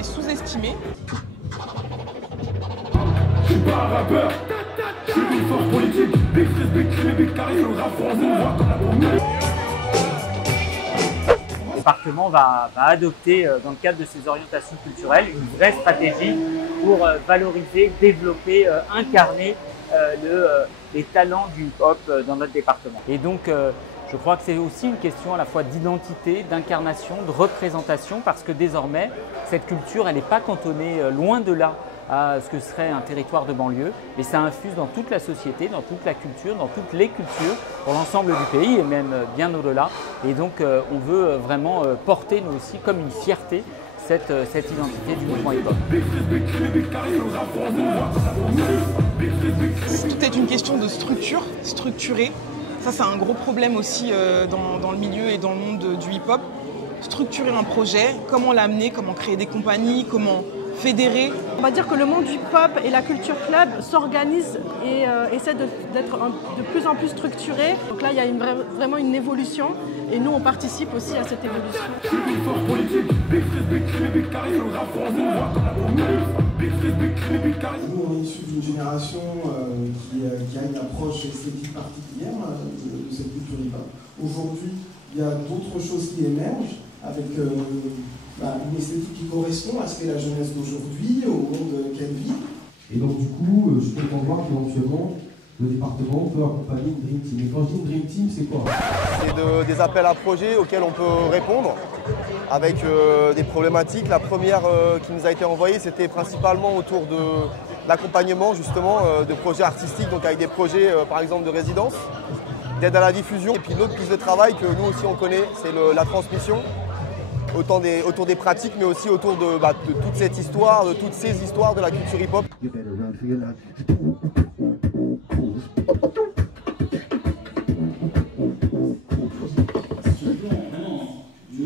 est sous-estimé. Je suis pas un rappeur, je suis une force politique. Big Freeze, Big Crime, Big Carré, le rap français, on voit comme la première. Le département va adopter, dans le cadre de ses orientations culturelles, une vraie stratégie pour valoriser, développer, incarner les talents du hip-hop dans notre département. Et donc, je crois que c'est aussi une question à la fois d'identité, d'incarnation, de représentation, parce que désormais, cette culture, elle n'est pas cantonnée loin de là à ce que serait un territoire de banlieue, mais ça infuse dans toute la société, dans toute la culture, dans toutes les cultures, pour l'ensemble du pays et même bien au-delà. Et donc on veut vraiment porter nous aussi comme une fierté cette identité du mouvement hip-hop. Tout est une question de structure, structurée. Ça c'est un gros problème aussi dans le milieu et dans le monde du hip-hop. Structurer un projet, comment l'amener, comment créer des compagnies, comment fédérer. On va dire que le monde du hip-hop et la culture club s'organisent et essaient d'être de plus en plus structurés. Donc là, il y a vraiment une évolution et nous, on participe aussi à cette évolution. Nous, on est issus d'une génération qui a une approche esthétique particulière de cette culture hip-hop. Aujourd'hui, il y a d'autres choses qui émergent avec une esthétique qui correspond à ce qu'est la jeunesse d'aujourd'hui, au monde qu'elle vit. Et donc du coup, je peux voir qu'éventuellement, le département peut accompagner une Dream Team. Et quand je dis une Dream Team, c'est quoi? C'est des appels à projets auxquels on peut répondre avec des problématiques. La première qui nous a été envoyée, c'était principalement autour de l'accompagnement justement de projets artistiques, donc avec des projets par exemple de résidence, d'aide à la diffusion. Et puis l'autre piste de travail que nous aussi on connaît, c'est la transmission. Autour des pratiques, mais aussi autour de toute cette histoire, de toutes ces histoires de la culture hip-hop. Ne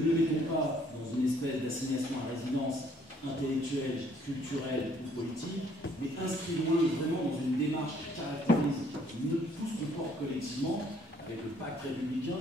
le mettons pas dans une espèce d'assignation à résidence intellectuelle, culturelle ou politique, mais inscrivons-le vraiment dans une démarche qui caractérise notre tout ce qu'on porte collectivement avec le pacte républicain.